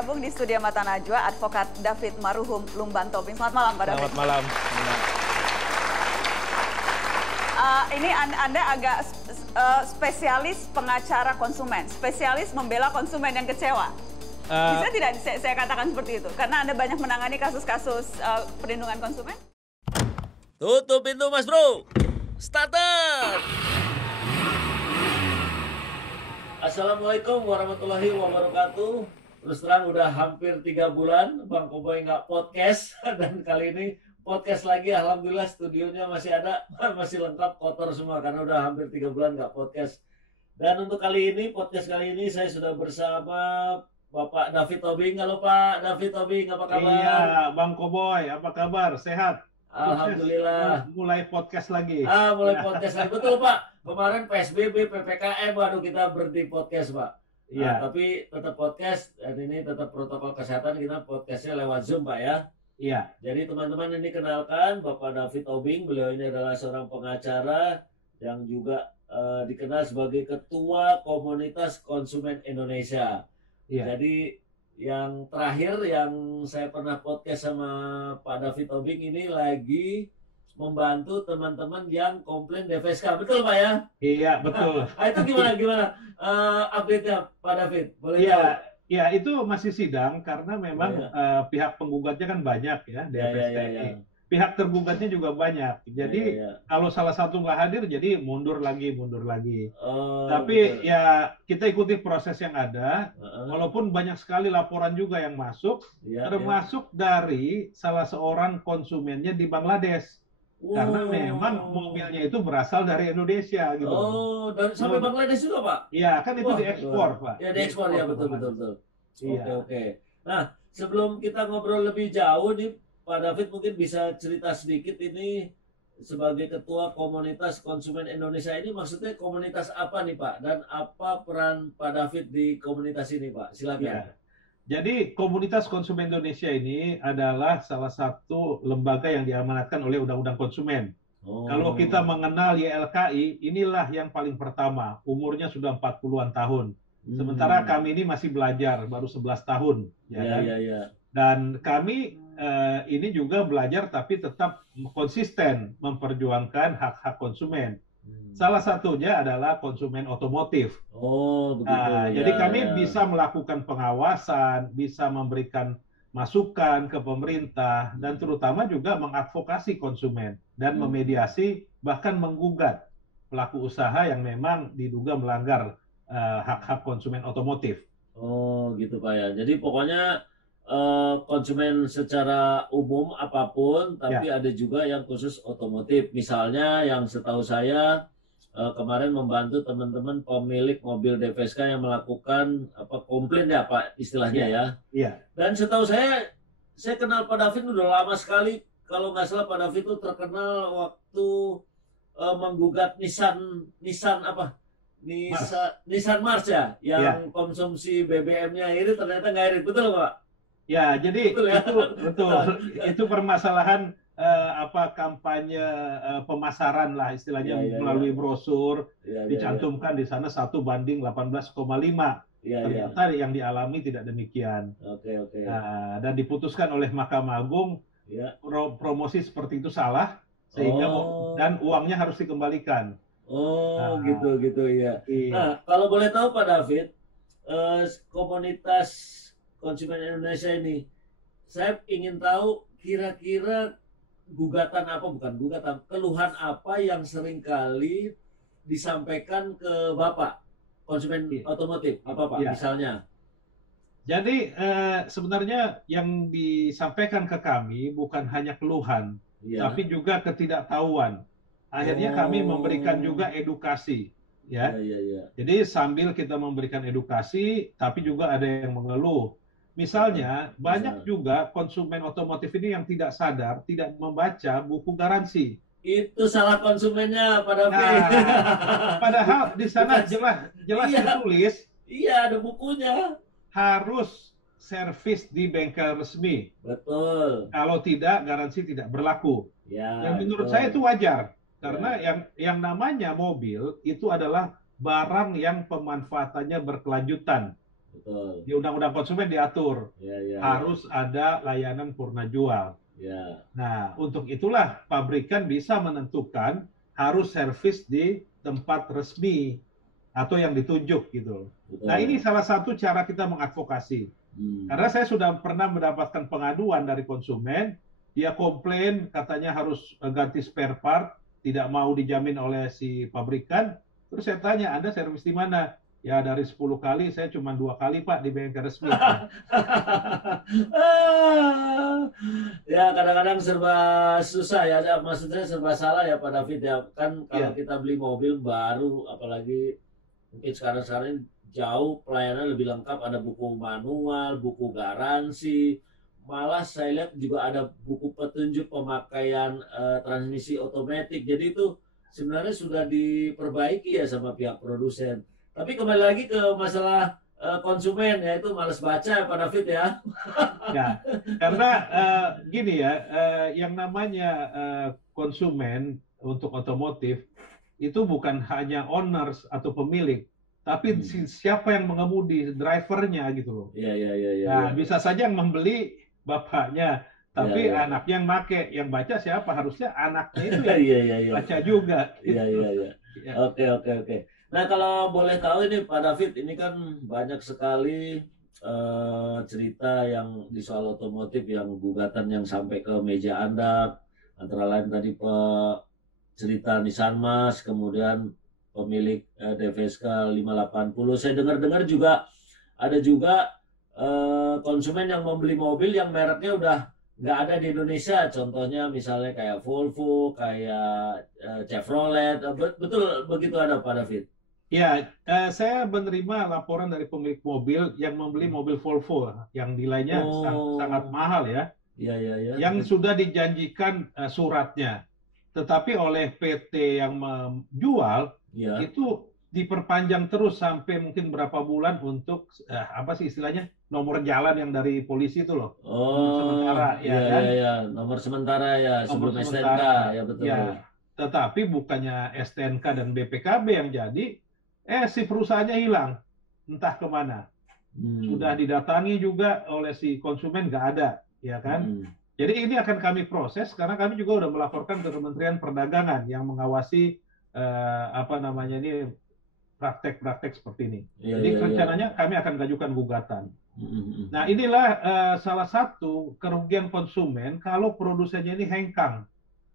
bergabung di studio Mata Najwa Advokat David Maruhum Lumban Tobing. Selamat malam, Pak David. Selamat malam. Ini Anda agak spesialis pengacara konsumen, spesialis membela konsumen yang kecewa. Bisa tidak saya katakan seperti itu? Karena Anda banyak menangani kasus-kasus perlindungan konsumen. Tutup pintu, Mas Bro. Starter. Assalamualaikum warahmatullahi wabarakatuh. Terus terang udah hampir 3 bulan Bang Koboy nggak podcast. Dan kali ini podcast lagi. Alhamdulillah studionya masih ada. Masih lengkap, kotor semua karena udah hampir 3 bulan nggak podcast. Dan untuk kali ini, podcast kali ini saya sudah bersama Bapak David Tobing. Halo Pak David Tobing, apa kabar? Iya, Bang Koboy, apa kabar? Sehat? Alhamdulillah. Mulai podcast lagi. Mulai podcast lagi. Betul Pak. Kemarin PSBB, PPKM, waduh kita berhenti podcast Pak. Iya. Tapi tetap podcast, dan ini tetap protokol kesehatan, kita podcastnya lewat Zoom Pak ya. Iya. Jadi teman-teman ini kenalkan Bapak David Tobing. Beliau ini adalah seorang pengacara yang juga dikenal sebagai Ketua Komunitas Konsumen Indonesia. Iya. Jadi yang terakhir yang saya pernah podcast sama Pak David Tobing ini lagi membantu teman-teman yang komplain DVSK. Betul Pak ya? Iya, betul. Itu gimana update-nya Pak David? Boleh Iya. tahu? Ya, itu masih sidang karena memang pihak penggugatnya kan banyak ya, DVSK ini. Pihak tergugatnya juga banyak. Jadi kalau salah satu nggak hadir, jadi mundur lagi. Tapi betul. ya kita ikuti proses yang ada. Walaupun banyak sekali laporan juga yang masuk, termasuk dari salah seorang konsumennya di Bangladesh. Karena memang mobilnya itu berasal dari Indonesia gitu. Oh, dan sampai Bangladesh juga Pak? Iya, kan itu diekspor Pak. Ya diekspor ya, betul. Iya. Oke. Nah, sebelum kita ngobrol lebih jauh nih, Pak David mungkin bisa cerita sedikit ini sebagai Ketua Komunitas Konsumen Indonesia ini maksudnya komunitas apa nih Pak? Dan apa peran Pak David di komunitas ini Pak? Silakan. Ya. Jadi Komunitas Konsumen Indonesia ini adalah salah satu lembaga yang diamanatkan oleh Undang-Undang Konsumen. Kalau kita mengenal YLKI, inilah yang paling pertama. Umurnya sudah 40-an tahun. Sementara kami ini masih belajar, baru 11 tahun. Dan kami ini juga belajar tapi tetap konsisten memperjuangkan hak-hak konsumen. Salah satunya adalah konsumen otomotif. Jadi kami bisa melakukan pengawasan, bisa memberikan masukan ke pemerintah, dan terutama juga mengadvokasi konsumen dan memediasi bahkan menggugat pelaku usaha yang memang diduga melanggar hak-hak konsumen otomotif. Oh gitu Pak ya. Jadi pokoknya konsumen secara umum apapun, tapi ada juga yang khusus otomotif. Misalnya yang setahu saya kemarin membantu teman-teman pemilik mobil DVSK yang melakukan komplain ya Pak istilahnya ya. Iya. Dan setahu saya kenal Pak David udah lama sekali. Kalau nggak salah Pak David itu terkenal waktu menggugat Nissan Mars ya, yang konsumsi BBM-nya ini ternyata nggak irit, betul Pak? Ya, jadi betul, ya? betul. Itu permasalahan kampanye pemasaran lah istilahnya melalui brosur, dicantumkan di sana 1:18,5. Ternyata yang dialami tidak demikian. Dan diputuskan oleh Mahkamah Agung promosi seperti itu salah, sehingga dan uangnya harus dikembalikan. Gitu ya. Nah, kalau boleh tahu Pak David, komunitas konsumen Indonesia ini, saya ingin tahu kira-kira keluhan apa yang seringkali disampaikan ke Bapak konsumen otomotif, apa Pak misalnya? Jadi sebenarnya yang disampaikan ke kami bukan hanya keluhan, tapi juga ketidaktahuan. Akhirnya kami memberikan juga edukasi, ya. Jadi sambil kita memberikan edukasi, tapi juga ada yang mengeluh. Misalnya, banyak juga konsumen otomotif ini yang tidak sadar, tidak membaca buku garansi. Itu salah konsumennya, Pak David. Padahal di sana jelas ditulis. Iya, ada bukunya. Harus servis di bengkel resmi. Betul. Kalau tidak, garansi tidak berlaku. Yang menurut saya itu wajar. Karena yang namanya mobil itu adalah barang yang pemanfaatannya berkelanjutan. Betul. Di Undang-Undang Konsumen diatur harus ada layanan purna jual. Nah, untuk itulah pabrikan bisa menentukan harus servis di tempat resmi atau yang ditunjuk gitu. Nah, ini salah satu cara kita mengadvokasi. Karena saya sudah pernah mendapatkan pengaduan dari konsumen, dia komplain katanya harus ganti spare part, tidak mau dijamin oleh si pabrikan. Terus saya tanya, Anda servis di mana? Ya dari 10 kali saya cuma 2 kali Pak di bengkel resmi. Ya kadang-kadang serba susah ya, maksudnya serba salah ya Pak David ya. Kan kalau kita beli mobil baru, apalagi mungkin sekarang jauh pelayanan lebih lengkap, ada buku manual, buku garansi, malah saya lihat juga ada buku petunjuk pemakaian transmisi otomatis. Jadi itu sebenarnya sudah diperbaiki ya sama pihak produsen. Tapi kembali lagi ke masalah konsumen, ya itu males baca ya Pak David ya. Ya, karena gini ya, yang namanya konsumen untuk otomotif itu bukan hanya owners atau pemilik, tapi siapa yang mengemudi, drivernya gitu loh. Nah, bisa saja yang membeli bapaknya, tapi anaknya yang make, yang baca siapa? Harusnya anaknya itu yang baca juga. Oke. Nah, kalau boleh tahu ini Pak David, ini kan banyak sekali cerita yang di soal otomotif, yang gugatan yang sampai ke meja Anda, antara lain tadi cerita Nissan Mas, kemudian pemilik DVSK 580. Saya dengar-dengar juga ada juga konsumen yang membeli mobil yang mereknya udah nggak ada di Indonesia, contohnya misalnya kayak Volvo, kayak Chevrolet, betul begitu ada Pak David? Ya, saya menerima laporan dari pemilik mobil yang membeli mobil Volvo yang nilainya sangat mahal ya. Yang sudah dijanjikan suratnya, tetapi oleh PT yang menjual itu diperpanjang terus sampai mungkin berapa bulan untuk apa sih istilahnya, nomor jalan yang dari polisi itu loh. Nomor sementara nomor sementara ya, sebelum STNK ya betul. Ya, tetapi bukannya STNK dan BPKB yang jadi, si perusahaannya hilang, entah kemana. Sudah didatangi juga oleh si konsumen, nggak ada, ya kan? Jadi ini akan kami proses karena kami juga udah melaporkan ke Kementerian Perdagangan yang mengawasi praktek-praktek seperti ini. Jadi rencananya kami akan gajukan gugatan. Nah, inilah salah satu kerugian konsumen kalau produsennya ini hengkang.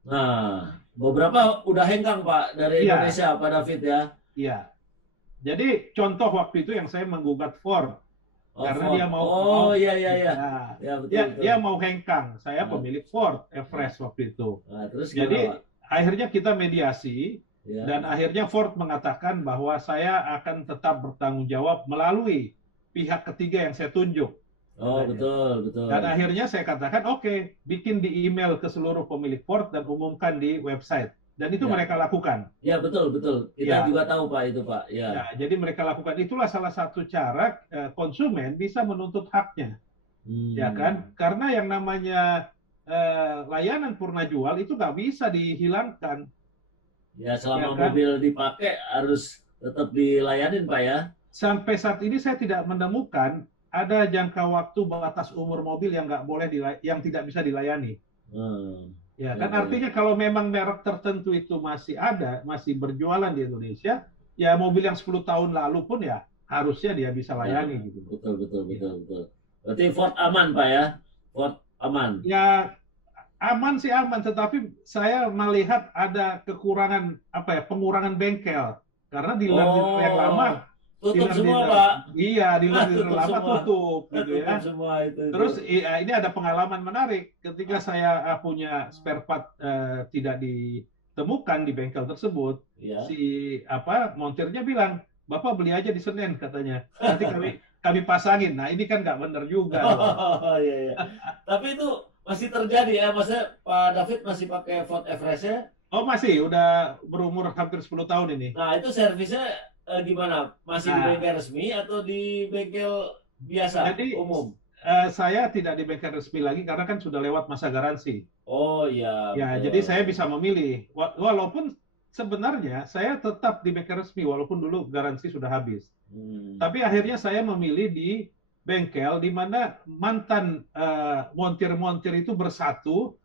Nah, beberapa udah hengkang Pak dari Indonesia, Pak David ya. Iya. Jadi contoh waktu itu yang saya menggugat Ford karena Ford. dia mau betul. Dia mau hengkang. Saya pemilik Ford Everest waktu itu. Nah, terus jadi akhirnya kita mediasi dan akhirnya Ford mengatakan bahwa saya akan tetap bertanggung jawab melalui pihak ketiga yang saya tunjuk. Betul. Dan akhirnya saya katakan oke, bikin di email ke seluruh pemilik Ford dan umumkan di website. Dan itu mereka lakukan. Ya betul. Kita juga tahu Pak itu Pak. Jadi mereka lakukan, itulah salah satu cara konsumen bisa menuntut haknya, ya kan? Karena yang namanya layanan purna jual itu nggak bisa dihilangkan. Ya selama mobil dipakai harus tetap dilayanin Pak ya. Sampai saat ini saya tidak menemukan ada jangka waktu batas umur mobil yang nggak boleh yang tidak bisa dilayani. Ya kan artinya kalau memang merek tertentu itu masih ada, masih berjualan di Indonesia, ya mobil yang 10 tahun lalu pun ya harusnya dia bisa layani gitu. Betul. Berarti Ford aman Pak ya? Ford aman. Ya aman sih aman, tetapi saya melihat ada kekurangan pengurangan bengkel karena dealer-dealer yang lama tutup semua Pak. Iya, dealer lama tutup gitu ya. Semua itu. Terus ini ada pengalaman menarik ketika saya punya spare part tidak ditemukan di bengkel tersebut. Si montirnya bilang, "Bapak beli aja di Senen," katanya. Nanti kami pasangin. Nah, ini kan nggak benar juga. Tapi itu masih terjadi ya, maksudnya Pak David masih pakai Ford Everest-nya? Oh, masih, udah berumur hampir 10 tahun ini. Nah, itu servisnya gimana? Masih di bengkel resmi atau di bengkel biasa, umum? Saya tidak di bengkel resmi lagi karena kan sudah lewat masa garansi. Oh iya. Ya, jadi saya bisa memilih. Walaupun sebenarnya saya tetap di bengkel resmi walaupun dulu garansi sudah habis. Tapi akhirnya saya memilih di bengkel di mana mantan montir-montir itu bersatu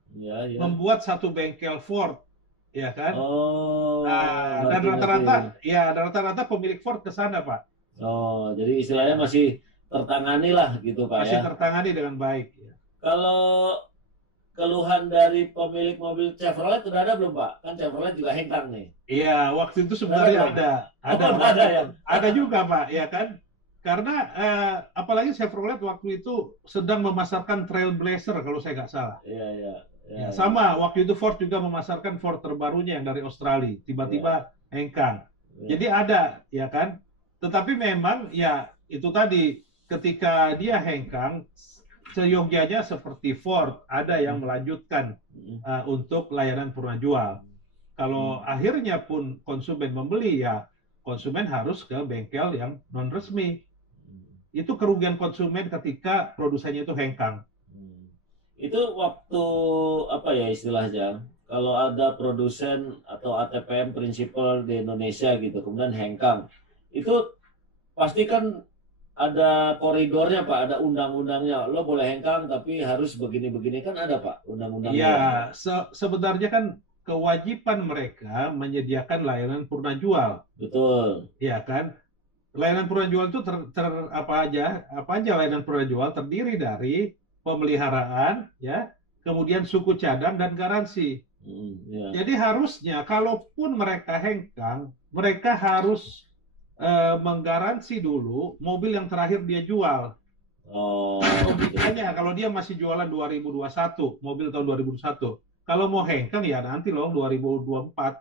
membuat satu bengkel Ford, ya kan? Dan rata-rata pemilik Ford ke sana, Pak. Oh, jadi istilahnya masih tertangani lah gitu, Pak, masih tertangani dengan baik. Ya. Kalau keluhan dari pemilik mobil Chevrolet sudah ada belum, Pak? Kan Chevrolet juga hengkang nih. Iya, waktu itu sebenarnya ada juga, Pak, ya kan? Karena apalagi Chevrolet waktu itu sedang memasarkan Trailblazer kalau saya nggak salah. Iya. Sama, waktu itu Ford juga memasarkan Ford terbarunya yang dari Australia. Tiba-tiba hengkang. Jadi ada, ya kan? Tetapi memang ya itu tadi ketika dia hengkang, seyogyanya seperti Ford ada yang melanjutkan untuk layanan purna jual. Kalau akhirnya pun konsumen membeli, ya konsumen harus ke bengkel yang non resmi. Itu kerugian konsumen ketika produsennya itu hengkang. Itu waktu apa ya istilahnya? Kalau ada produsen atau ATPM prinsipal di Indonesia gitu, kemudian hengkang, itu pasti kan ada koridornya, Pak, ada undang-undangnya. Lo boleh hengkang tapi harus begini-begini, kan ada, Pak, undang-undangnya. Iya, sebenarnya kan kewajiban mereka menyediakan layanan purna jual. Betul. Iya kan? Layanan purna jual itu apa aja layanan purna jual terdiri dari pemeliharaan, ya, kemudian suku cadang dan garansi. Jadi harusnya kalaupun mereka hengkang, mereka harus menggaransi dulu mobil yang terakhir dia jual. Misalnya kalau dia masih jualan 2021, mobil tahun 2021, kalau mau hengkang ya nanti loh 2024.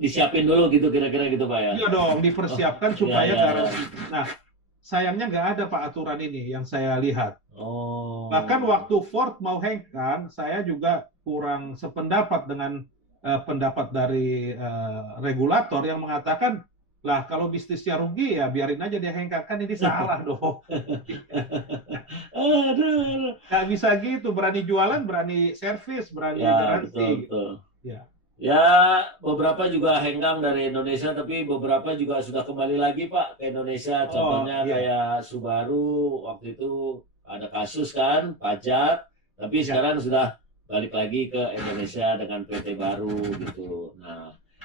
Disiapin dulu gitu kira-kira gitu, Pak, ya? Iya dong, dipersiapkan supaya garansi. Nah, sayangnya nggak ada, Pak, aturan ini yang saya lihat. Bahkan waktu Ford mau hengkang, saya juga kurang sependapat dengan pendapat dari regulator yang mengatakan, lah kalau bisnisnya rugi ya biarin aja dia hengkang, kan ini salah dong. Nggak bisa gitu, berani jualan, berani servis, berani garansi. Betul. Ya, beberapa juga hengkang dari Indonesia, tapi beberapa juga sudah kembali lagi, Pak, ke Indonesia. Contohnya kayak Subaru, waktu itu ada kasus kan, pajak, tapi sekarang sudah balik lagi ke Indonesia dengan PT baru gitu.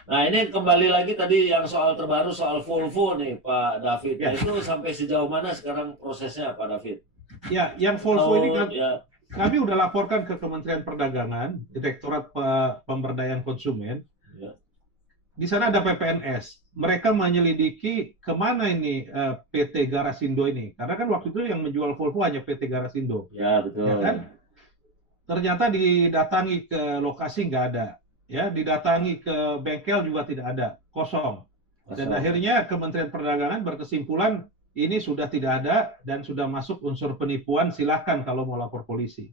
Nah ini kembali lagi tadi yang soal terbaru, soal Volvo nih, Pak David. Nah, itu sampai sejauh mana sekarang prosesnya, Pak David? Ya, yang Volvo ini kan kami udah laporkan ke Kementerian Perdagangan, Direktorat Pemberdayaan Konsumen. Di sana ada PPNS. Mereka menyelidiki kemana ini PT Garasindo ini. Karena kan waktu itu yang menjual Volvo hanya PT Garasindo. Ya, betul. Ya kan? Ternyata didatangi ke lokasi nggak ada. Ya, didatangi ke bengkel juga tidak ada, kosong. Dan akhirnya Kementerian Perdagangan berkesimpulan ini sudah tidak ada dan sudah masuk unsur penipuan, silahkan kalau mau lapor polisi.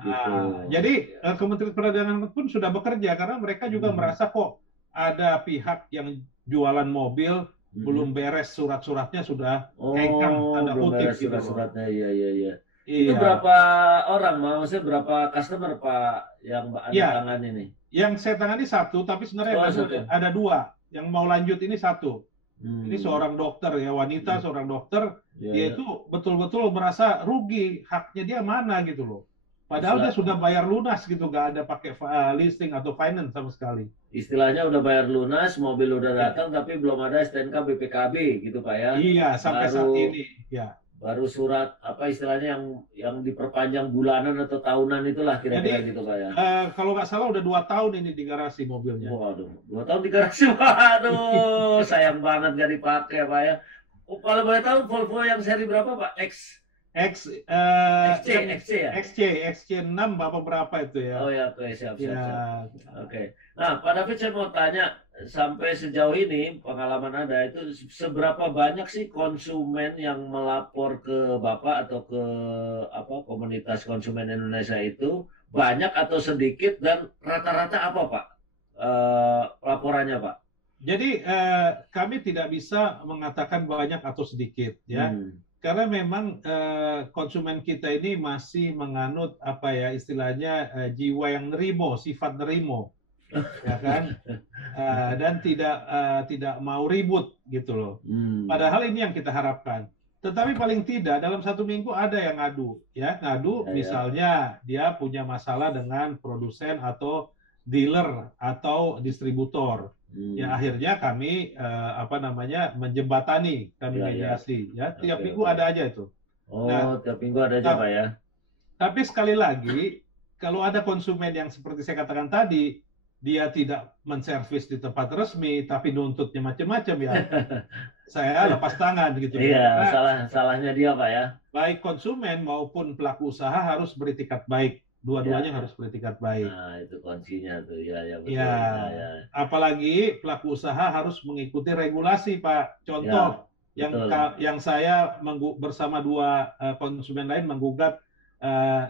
Gitu. Jadi Kementerian Perdagangan pun sudah bekerja karena mereka juga merasa kok ada pihak yang jualan mobil belum beres surat-suratnya sudah hengkang tanda kutip gitu. Surat-suratnya, iya. Itu berapa orang, maksudnya berapa customer, Pak, yang ada tangan ini? Yang saya tangani satu, tapi sebenarnya ada dua. Yang mau lanjut ini satu. Ini seorang dokter ya, wanita, seorang dokter. Dia itu betul-betul merasa rugi, haknya dia mana gitu loh. Padahal dia sudah bayar lunas gitu, nggak ada pakai leasing atau finance sama sekali. Istilahnya udah bayar lunas, mobil udah datang, tapi belum ada STNK BPKB gitu, Pak, ya? Iya, sampai saat ini. Ya. Baru surat apa istilahnya yang diperpanjang bulanan atau tahunan itulah kira-kira gitu, Pak, ya. Kalau nggak salah udah 2 tahun ini di garasi mobilnya. Waduh, 2 tahun di garasi, waduh, sayang banget nggak dipakai, Pak, ya. Kalau boleh tahu Volvo yang seri berapa, Pak? XC ya? XC6 apa berapa itu ya? Oh ya, oke, siap. Oke. Nah, Pak David, saya mau tanya, sampai sejauh ini pengalaman Anda itu seberapa banyak sih konsumen yang melapor ke Bapak atau ke komunitas konsumen Indonesia itu, banyak atau sedikit, dan rata-rata apa, Pak, laporannya, Pak? Jadi kami tidak bisa mengatakan banyak atau sedikit ya. Karena memang konsumen kita ini masih menganut apa ya istilahnya jiwa yang nerimo, sifat nerimo. ya kan? Dan tidak mau ribut gitu loh. Padahal ini yang kita harapkan. Tetapi paling tidak dalam 1 minggu ada yang ngadu, ya misalnya dia punya masalah dengan produsen atau dealer atau distributor. Ya akhirnya kami menjembatani, kami mediasi. Ya tiap minggu ada aja itu. Tiap minggu ada aja Pak ya. Tapi sekali lagi, kalau ada konsumen yang seperti saya katakan tadi, dia tidak menservis di tempat resmi, tapi nuntutnya macam-macam ya, saya lepas tangan gitu. Iya, salahnya dia Pak ya. Baik konsumen maupun pelaku usaha harus beretikat baik, dua-duanya harus beretikat baik. Nah itu kuncinya tuh, ya betul. Ya. Apalagi pelaku usaha harus mengikuti regulasi Pak. Contoh yang saya bersama 2 konsumen lain menggugat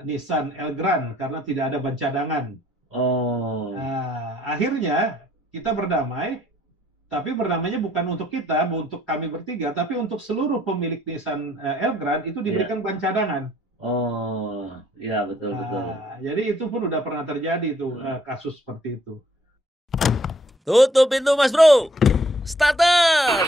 Nissan Elgrand karena tidak ada ban cadangan. Akhirnya kita berdamai, tapi berdamainya bukan untuk kita, untuk kami bertiga, tapi untuk seluruh pemilik Nissan Elgrand itu diberikan ban cadangan. Iya betul. Jadi itu pun udah pernah terjadi tuh kasus seperti itu. Tutup pintu Mas Bro. Starter.